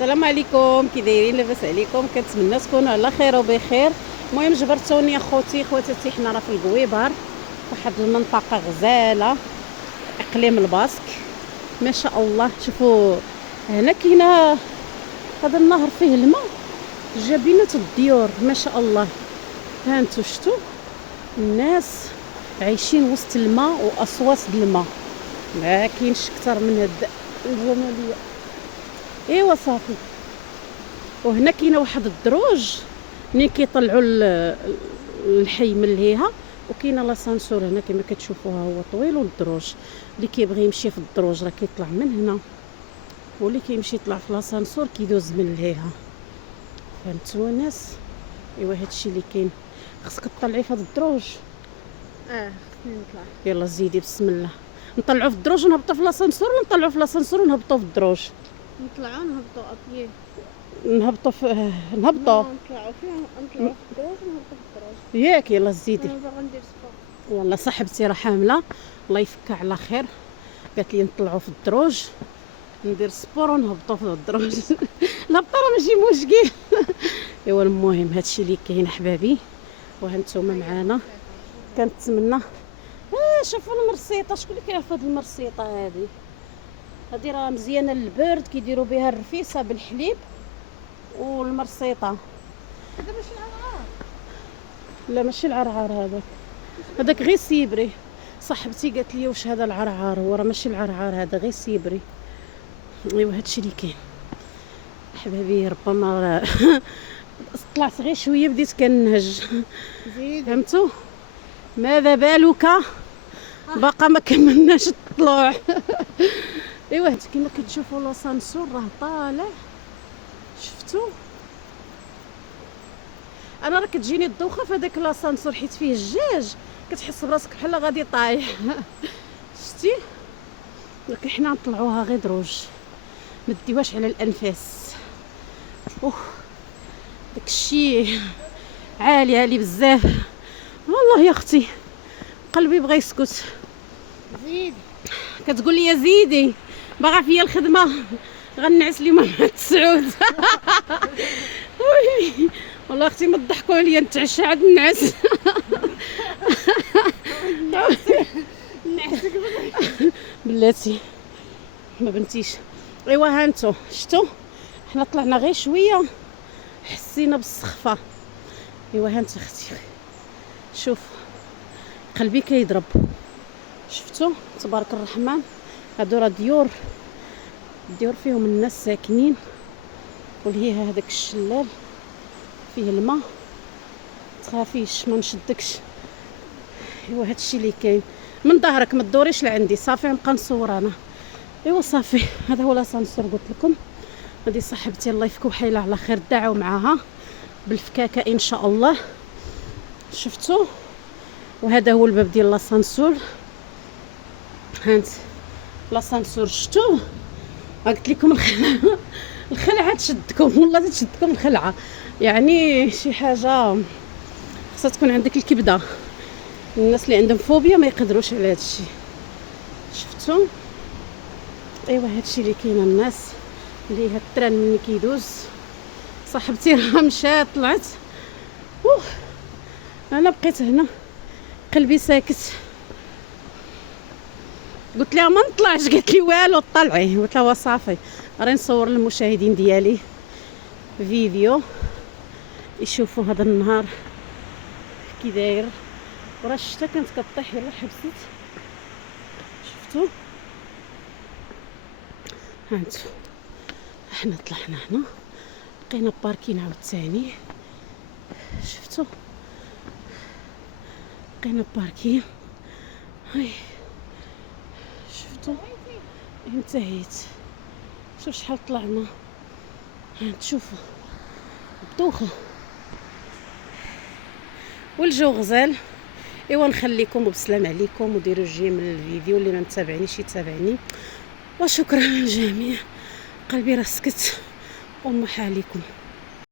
السلام عليكم، كي دايرين؟ لاباس عليكم؟ كنتمنى تكونوا على خير وبخير. المهم جبرتوني اخوتي خواتاتي، حنا راه في القويبر، واحد المنطقه غزاله، اقليم الباسك ما شاء الله. شوفوا هنا كاينه هذا النهر فيه الماء، جبينات الديور ما شاء الله. ها انتم شفتوا الناس عايشين وسط الماء واصوات الماء، ما كاينش اكثر من هاد الجماليه. ايوا صافي. وهنا كاينه واحد الدروج ملي كيطلعوا الحي من لهيها، وكاينه لاسانسور هنا كما كتشوفوها، هو طويل، والدروج اللي كيبغي يمشي في الدروج راه كيطلع من هنا، واللي كيمشي يطلع في لاسانسور كيدوز من لهيها. فهمتوا الناس؟ ايوا هادشي اللي كاين. خصك تطلعي في هذا الدروج. خصني نطلع. يلا زيدي بسم الله. نطلعوا في الدروج ونهبطوا في لاسانسور، ولا نطلعوا في لاسانسور ونهبطوا في الدروج؟ نطلعوا نهبطوا ابيي. نهبطوا في نهبطوا نطلعوا فيه، نطلعوا في الدروج ونهبطوا في الدروج. ياك يلا زيدي. انا باغا ندير سبور. يلا صاحبتي راه حامله، الله يفكها على خير، قالت لي نطلعوا في الدروج ندير سبور ونهبطوا في الدروج. الهبطه راه ماشي مشكل. ايوا المهم هادشي اللي كاين احبابي، وهانتوما معانا. كنتمنى شوفوا المرسيطه، شكون اللي كيعرف هاد المرسيطه هادي راه مزيانه للبرد، كيديروا بها الرفيسه بالحليب والمرسيطه. هذا ماشي العرعار. لا ماشي العرعار، هذاك غير سيبري. صاحبتي قالت لي واش هذا العرعار؟ هو راه ماشي العرعار، هذا غير سيبري. ايوا هادشي اللي كاين حبابي. ربما طلعت غير شويه بديت كنهج. فهمتوا؟ ماذا بالك باقا ما كملناش الطلوع. ايوا هاد كما كتشوفوا لاسانسور راه طالع، شفتوا؟ انا راه كتجيني الدوخه في هذاك لاسانسور حيت فيه الجاج، كتحس براسك بحال غادي طايح. شتي؟ ولكن حنا نطلعوها غير دروج، ما ديوهاش على الانفاس. داكشي عالي بزاف والله يا اختي، قلبي بغى يسكت. زيد كتقول لي زيدي، باغا فيا الخدمه، غنعس اليوم مع السعود. والله اختي ما تضحكوا عليا، نتعشى عاد نعس. نعسك بلاتي ما بنتيش. ايوا هانتو شفتوا حنا طلعنا غير شويه حسينا بالسخفه. ايوا هانت اختي شوف قلبي كيضرب. شفتوا تبارك الرحمن، هادو راه ديور فيهم الناس ساكنين، واللي هي هذاك الشلال فيه الماء، تخافيش ما نشدكش. ايوا هادشي اللي كاين. من ظهرك ما تدوريش لعندي، صافي نبقى نصور انا. ايوا صافي، هذا هو لاسانسور قلت لكم. هذه صاحبتي الله يفكو حيلها على خير، دعوا معاها بالفكاكه ان شاء الله. شفتوا؟ وهذا هو الباب ديال لاسانسور. هانت لاسانسور شفتوه؟ قلت لكم الخلعه تشدكم، والله تشدكم الخلعه، يعني شي حاجه خاصها تكون عندك الكبده. الناس اللي عندهم فوبيا ما يقدروش على هذا الشيء. شفتوا؟ ايوا هادشي اللي كاين. الناس اللي هاد التران ملي كيدوز، صاحبتي راه مشات طلعت، انا بقيت هنا قلبي ساكت. قلت لها ما نطلعش، قالت لي والو طلعي. قلت لها صافي راني نصور للمشاهدين ديالي فيديو يشوفوا هذا النهار كي داير. وراه الشتا كانت كطيح، يلا حبست. شفتوا؟ هانتو حنا طلعنا هنا، بقينا باركين عاوتاني. شفتوا؟ بقينا باركين. هاي شفتوا؟ انتهيت. شوف شحال طلعنا. تشوفوا الدوخه والجو غزال. ايوا نخليكم وبسلام عليكم، وديروا جيم الفيديو. اللي ما متابعنيش يتابعني، وشكرا للجميع. قلبي راه سكت ومحاليكم.